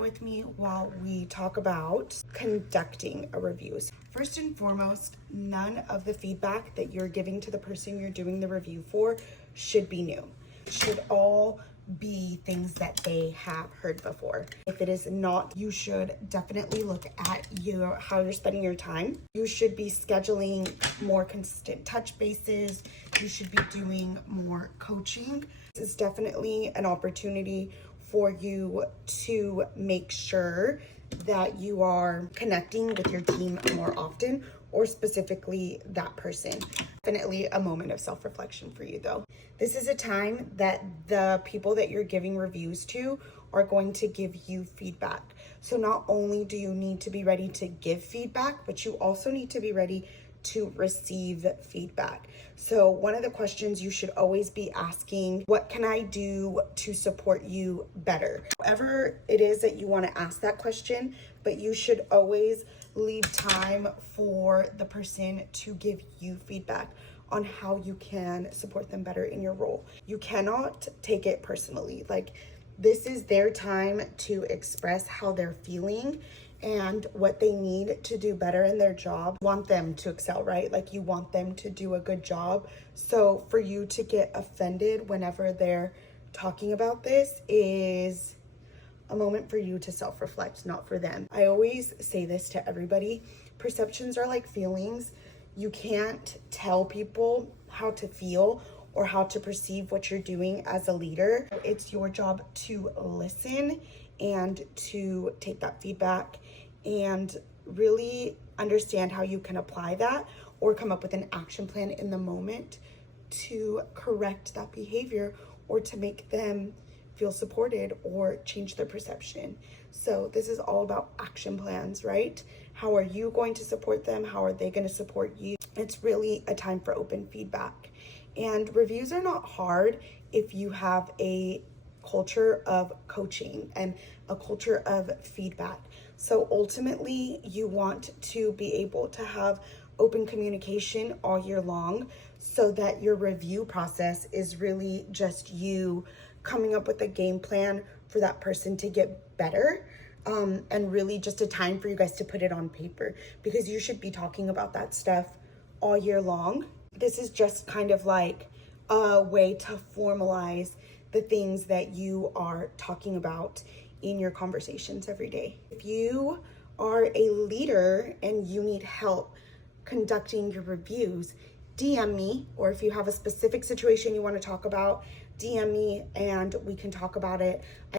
with me while we talk about conducting a review. First and foremost, none of the feedback that you're giving to the person you're doing the review for should be new. It should all be things that they have heard before. If it is not, you should definitely look at how you're spending your time. You should be scheduling more consistent touch bases. You should be doing more coaching. This is definitely an opportunity for you to make sure that you are connecting with your team more often, or specifically that person. Definitely a moment of self-reflection for you though. This is a time that the people that you're giving reviews to are going to give you feedback. So not only do you need to be ready to give feedback, but you also need to be ready to receive feedback. So one of the questions you should always be asking, what can I do to support you better? However it is that you want to ask that question, but you should always leave time for the person to give you feedback on how you can support them better in your role. You cannot take it personally. Like, this is their time to express how they're feeling and what they need to do better in their job. You want them to excel, right? Like, you want them to do a good job. So for you to get offended whenever they're talking about this is a moment for you to self-reflect, not for them. I always say this to everybody. Perceptions are like feelings. You can't tell people how to feel or how to perceive what you're doing as a leader. It's your job to listen and to take that feedback and really understand how you can apply that or come up with an action plan in the moment to correct that behavior or to make them feel supported or change their perception. So this is all about action plans, right? How are you going to support them? How are they going to support you? It's really a time for open feedback. And reviews are not hard if you have a culture of coaching and a culture of feedback. So ultimately, you want to be able to have open communication all year long so that your review process is really just you coming up with a game plan for that person to get better, and really just a time for you guys to put it on paper, because you should be talking about that stuff all year long. This is just kind of like a way to formalize the things that you are talking about in your conversations every day. If you are a leader and you need help conducting your reviews, DM me, or if you have a specific situation you want to talk about, DM me and we can talk about it.